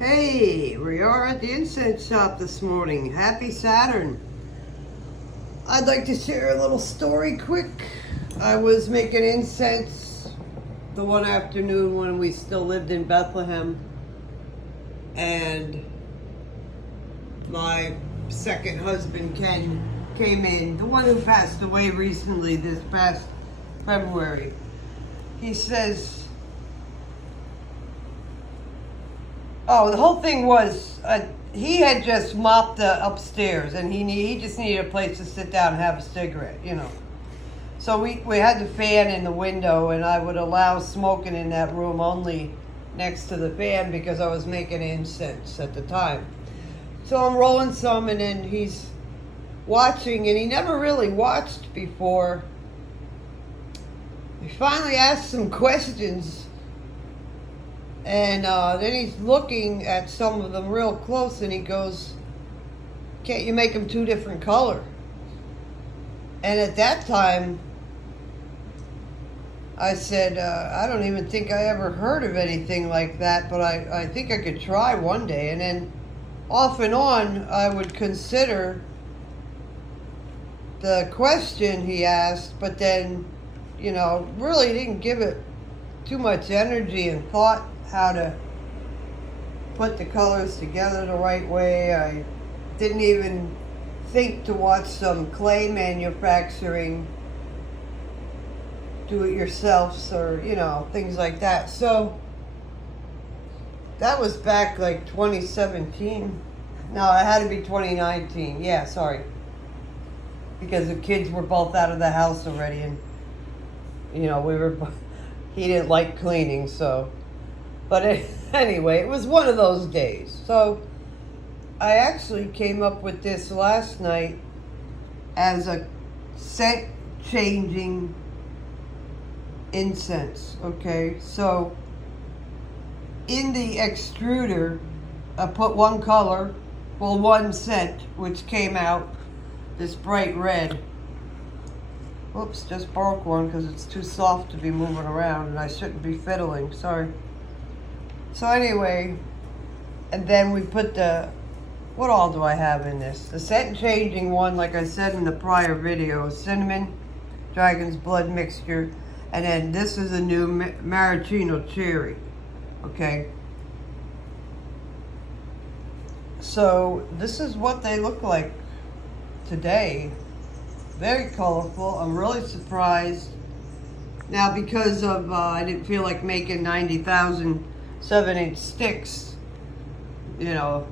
Hey, we are at the incense shop this morning. Happy Saturn. I'd like to share a little story quick. I was making incense the one afternoon when we still lived in Bethlehem, and my second husband Ken came in, the one who passed away recently this past February. He says, the whole thing was he had just mopped the upstairs, and he just needed a place to sit down and have a cigarette. So we had the fan in the window, and I would allow smoking in that room only next to the fan because I was making incense at the time. So I'm rolling some, and then he's watching, and he never really watched before. He finally asked some questions. And then he's looking at some of them real close, and he goes, "Can't you make them two different color?" And at that time, I said, I don't even think I ever heard of anything like that, but I think I could try one day. And then off and on, I would consider the question he asked, but then, really didn't give it too much energy and thought how to put the colors together the right way. I didn't even think to watch some clay manufacturing do-it-yourselfs or things like that. So that was back like 2017. No, it had to be 2019. Yeah, sorry, because the kids were both out of the house already, and he didn't like cleaning, so. But anyway, it was one of those days. So I actually came up with this last night as a scent changing incense. Okay, so in the extruder, I put one color, one scent, which came out this bright red. Oops, just broke one because it's too soft to be moving around, and I shouldn't be fiddling. Sorry. So anyway, and then we put what all do I have in this? The scent changing one, like I said in the prior video, cinnamon, dragon's blood mixture, and then this is a new maraschino cherry. Okay. So this is what they look like today. Very colorful. I'm really surprised. Now, because of I didn't feel like making 90,000 7/8 sticks, there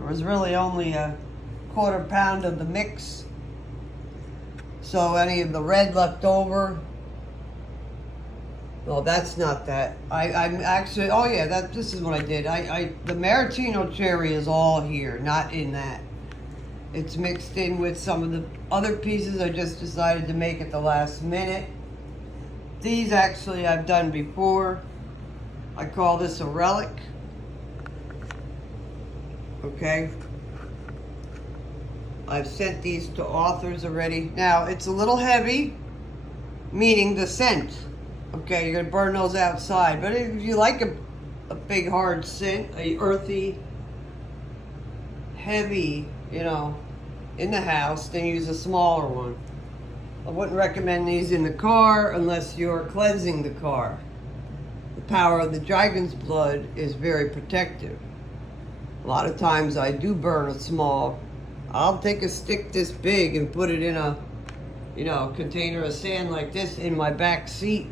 was really only a quarter pound of the mix. So any of the red left over, well, that's not that. I'm actually, this is what I did. The maraschino cherry is all here, not in that. It's mixed in with some of the other pieces. I just decided to make at the last minute. These actually I've done before. I call this a relic. Okay. I've sent these to authors already. Now, it's a little heavy, meaning the scent. Okay, you're going to burn those outside. But if you like a big, hard scent, a earthy, heavy, in the house, then use a smaller one. I wouldn't recommend these in the car unless you're cleansing the car. The power of the dragon's blood is very protective. A lot of times I do burn a small. I'll take a stick this big and put it in a, container of sand like this in my back seat,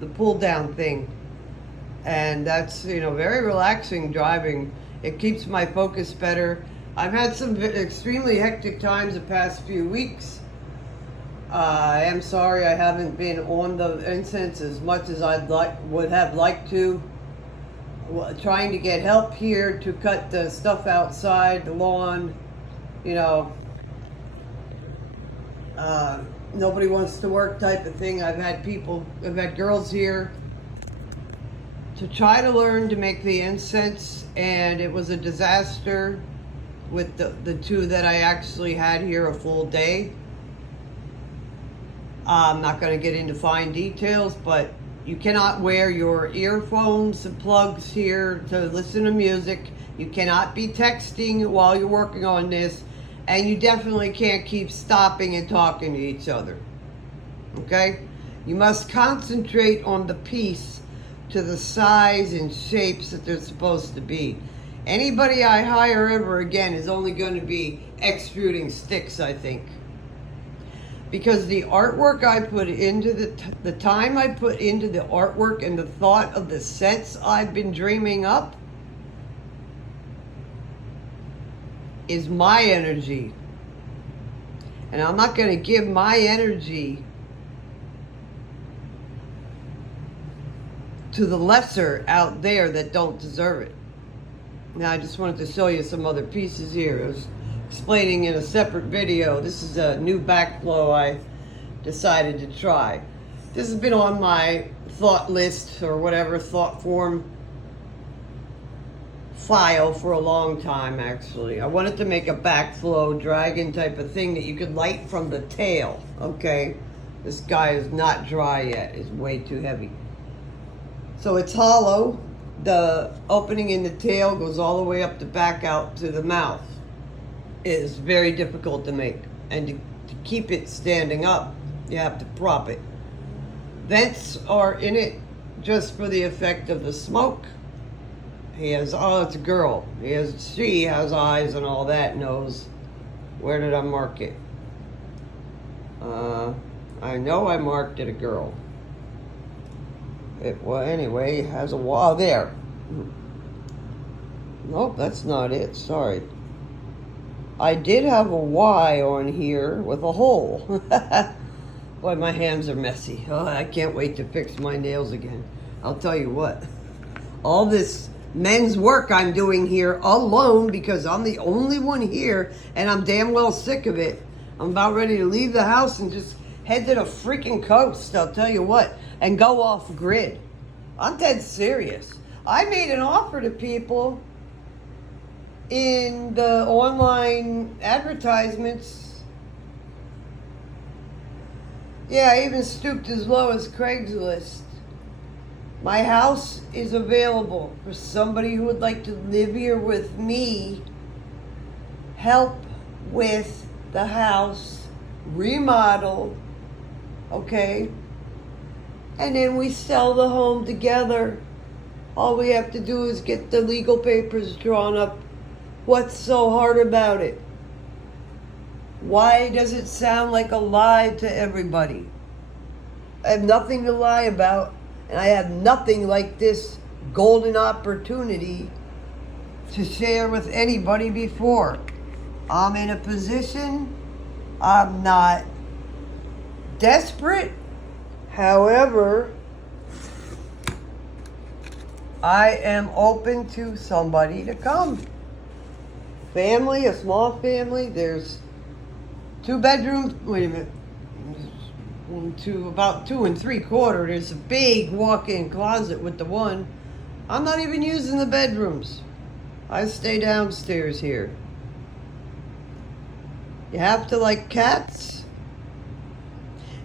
the pull down thing. And that's, very relaxing driving. It keeps my focus better. I've had some extremely hectic times the past few weeks. I am sorry I haven't been on the incense as much as would have liked to. Trying to get help here to cut the stuff outside, the lawn, nobody wants to work type of thing. I've had girls here to try to learn to make the incense, and it was a disaster with the two that I actually had here a full day. I'm not going to get into fine details, but You cannot wear your earphones and plugs here to listen to music. You cannot be texting while you're working on this. And you definitely can't keep stopping and talking to each other. Okay? You must concentrate on the piece to the size and shapes that they're supposed to be. Anybody I hire ever again is only going to be extruding sticks, I think. Because the artwork I put into the time I put into the artwork and the thought of the sets I've been dreaming up is my energy. And I'm not going to give my energy to the lesser out there that don't deserve it. Now I just wanted to show you some other pieces here. I was explaining in a separate video. This is a new backflow I decided to try. This has been on my thought list or whatever, thought form file for a long time actually. I wanted to make a backflow dragon type of thing that you could light from the tail. Okay, this guy is not dry yet. It's way too heavy. So it's hollow. The opening in the tail goes all the way up the back out to the mouth. It is very difficult to make. And to keep it standing up, you have to prop it. Vents are in it just for the effect of the smoke. He has, oh, it's a girl. She has eyes and all that, nose. Where did I mark it? I know I marked it a girl. Well, anyway, it has a wall there. Nope, that's not it. Sorry. I did have a Y on here with a hole. Boy, my hands are messy. Oh, I can't wait to fix my nails again. I'll tell you what. All this men's work I'm doing here alone because I'm the only one here and I'm damn well sick of it. I'm about ready to leave the house and just head to the freaking coast, I'll tell you what, and go off grid. I'm dead serious. I made an offer to people in the online advertisements. Yeah, I even stooped as low as Craigslist. My house is available for somebody who would like to live here with me, help with the house, remodel, okay? And then we sell the home together. All we have to do is get the legal papers drawn up. What's so hard about it? Why does it sound like a lie to everybody? I have nothing to lie about, and I have nothing like this golden opportunity to share with anybody before. I'm in a position, I'm not desperate. However, I am open to somebody to come. Family, a small family. There's 2 bedrooms. Wait a minute. To about 2 3/4. There's a big walk-in closet with the one. I'm not even using the bedrooms. I stay downstairs here. You have to like cats.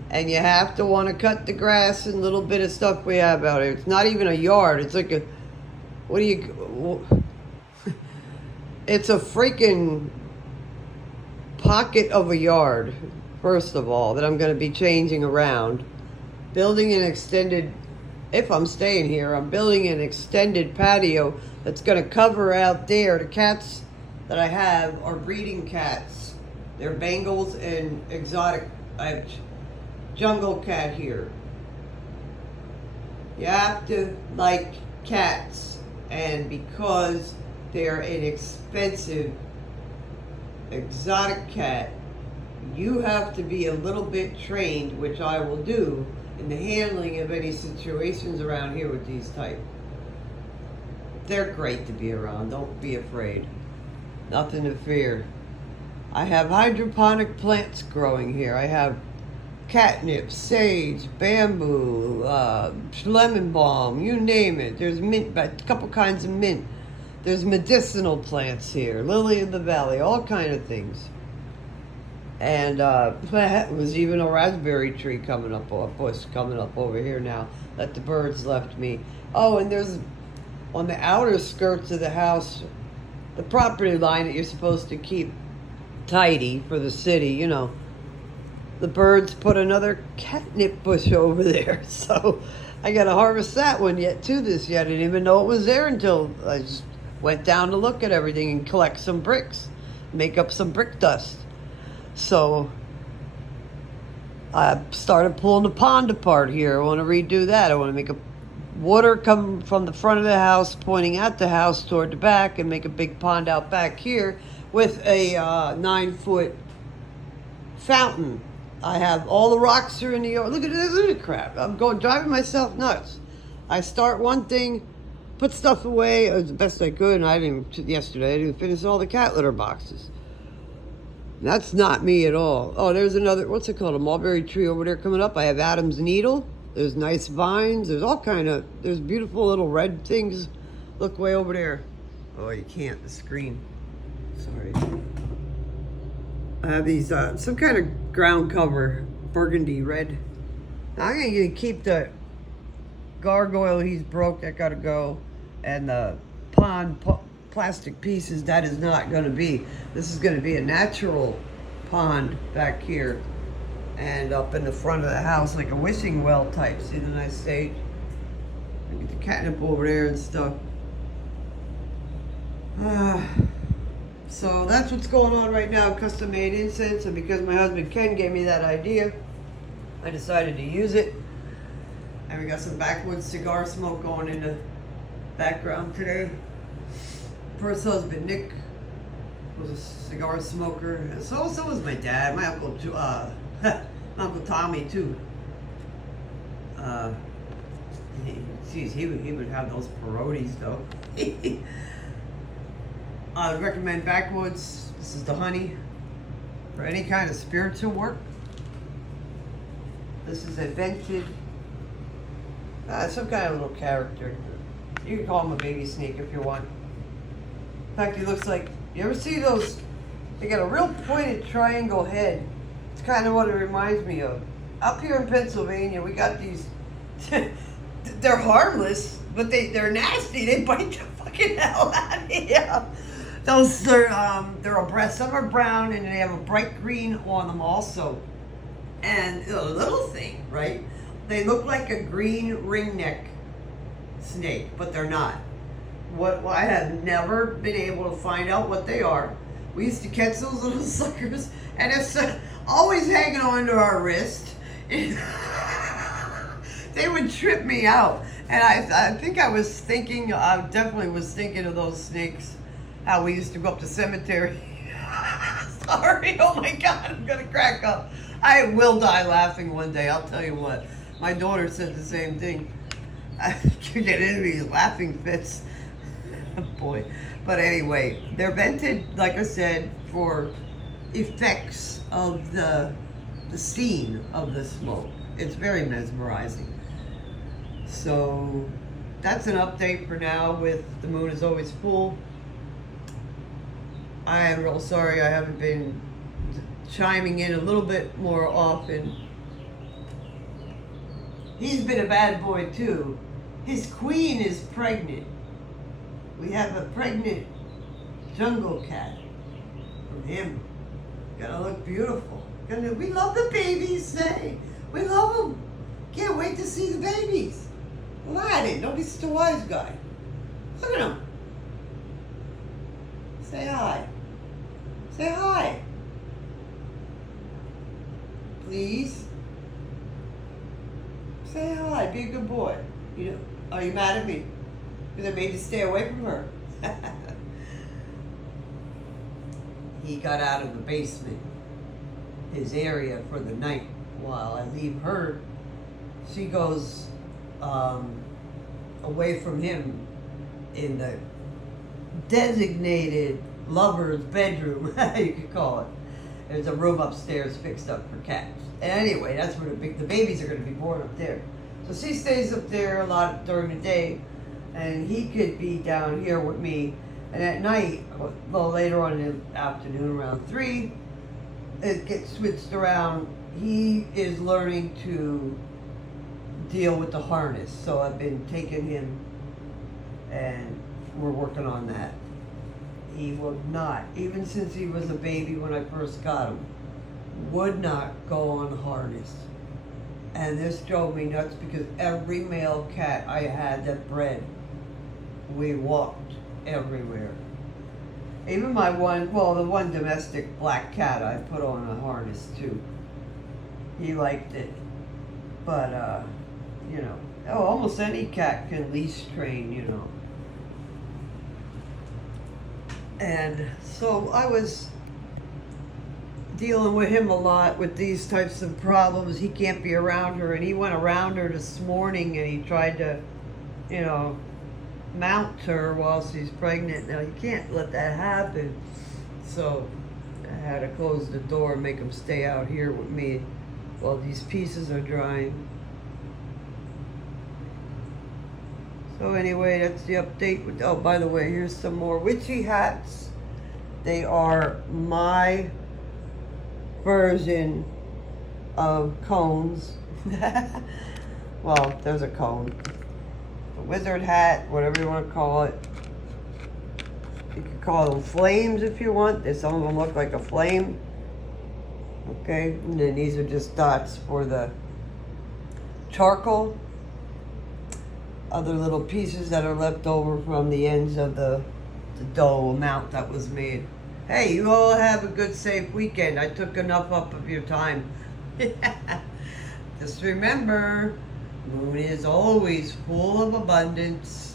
And you have to want to cut the grass and little bit of stuff we have out here. It's not even a yard. It's like a, what do you, it's a freaking pocket of a yard, first of all, that I'm going to be changing around. Building an extended, if I'm staying here, I'm building an extended patio that's going to cover out there. The cats that I have are breeding cats. They're Bengals and exotic. I have jungle cat here. You have to like cats, and because they're an expensive exotic cat, you have to be a little bit trained, which I will do, in the handling of any situations around here with these type. They're great to be around. Don't be afraid. Nothing to fear. I have hydroponic plants growing here. I have catnip, sage, bamboo, lemon balm, you name it. There's mint, a couple kinds of mint. There's medicinal plants here, lily of the valley, all kind of things. And was even a raspberry tree coming up, or a bush coming up over here now. that the birds left me. Oh, and there's on the outer skirts of the house, the property line that you're supposed to keep tidy for the city, you know. The birds put another catnip bush over there, so I got to harvest that one yet too this year. I didn't even know it was there until I just went down to look at everything and collect some bricks, make up some brick dust. So I started pulling the pond apart here. I want to redo that. I want to make a water come from the front of the house, pointing at the house toward the back, and make a big pond out back here with a 9-foot fountain. I have all the rocks are in the yard. Look at this, look at the crap. I'm driving myself nuts. I start one thing, put stuff away as best I could, and I didn't finish all the cat litter boxes. That's not me at all. Oh, there's another, what's it called, a mulberry tree over there coming up. I have Adam's needle. There's nice vines. There's all there's beautiful little red things. Look way over there. Oh, you can't, the screen. Sorry. I have these, some kind of ground cover, burgundy red. Now, I'm going to keep the gargoyle, he's broke, that got to go. And the pond plastic pieces, that is not going to be. This is going to be a natural pond back here. And up in the front of the house, like a wishing well type. See the nice stage? Look at the catnip over there and stuff. So that's what's going on right now, custom made incense, and because my husband Ken gave me that idea, I decided to use it. And we got some backwoods cigar smoke going in the background today. First husband Nick was a cigar smoker, and so was my dad, my uncle Uncle Tommy too. He would have those perotis though. I would recommend Backwoods. This is the honey for any kind of spiritual work. This is a vented, some kind of little character. You can call him a baby snake if you want. In fact, he looks like, you ever see those? They got a real pointed triangle head. It's kind of what it reminds me of. Up here in Pennsylvania, we got these. They're harmless, but they're nasty. They bite the fucking hell out of you. Those they're a breast. Some are brown and they have a bright green on them also. And a little thing, right? They look like a green ringneck snake, but they're not. What I have never been able to find out what they are. We used to catch those little suckers, and it's always hanging onto our wrist. They would trip me out. And I think I definitely was thinking of those snakes, how we used to go up the cemetery. Sorry, oh my God, I'm gonna crack up. I will die laughing one day, I'll tell you what. My daughter said the same thing. I could get into these laughing fits. Boy. But anyway, they're vented, like I said, for effects of the steam of the smoke. It's very mesmerizing. So that's an update for now with The Moon Is Always Full. I am real sorry I haven't been chiming in a little bit more often. He's been a bad boy too. His queen is pregnant. We have a pregnant jungle cat from him. Gotta look beautiful. We love the babies, say. We love them. Can't wait to see the babies. Aladdin, don't be such a wise guy. Look at him. Say hi. Say hi. Please. Say hi. Be a good boy. You know, are you mad at me? Because I made you stay away from her. He got out of the basement, his area, for the night. While I leave her, she goes away from him in the designated lover's bedroom, you could call it. There's a room upstairs fixed up for cats. And anyway, that's where the babies are going to be born, up there. So she stays up there a lot during the day, and he could be down here with me. And at night, well, later on in the afternoon, around 3, it gets switched around. He is learning to deal with the harness. So I've been taking him and we're working on that. He would not, even since he was a baby when I first got him, would not go on harness. And this drove me nuts because every male cat I had that bred, we walked everywhere. Even my one, well, the one domestic black cat I put on a harness too. He liked it. But, you know, almost any cat can leash train, you know. And so I was dealing with him a lot with these types of problems. He can't be around her, and he went around her this morning and he tried to, you know, mount her while she's pregnant. Now you can't let that happen. So I had to close the door and make him stay out here with me while these pieces are drying. So anyway, that's the update. With, oh, by the way, here's some more witchy hats. They are my version of cones. Well, there's a cone. A wizard hat, whatever you want to call it. You can call them flames if you want. Some of them look like a flame. Okay, and then these are just dots for the charcoal. Other little pieces that are left over from the ends of the dough amount that was made. Hey, you all have a good, safe weekend. I took enough up of your time. Just remember, moon is always full of abundance.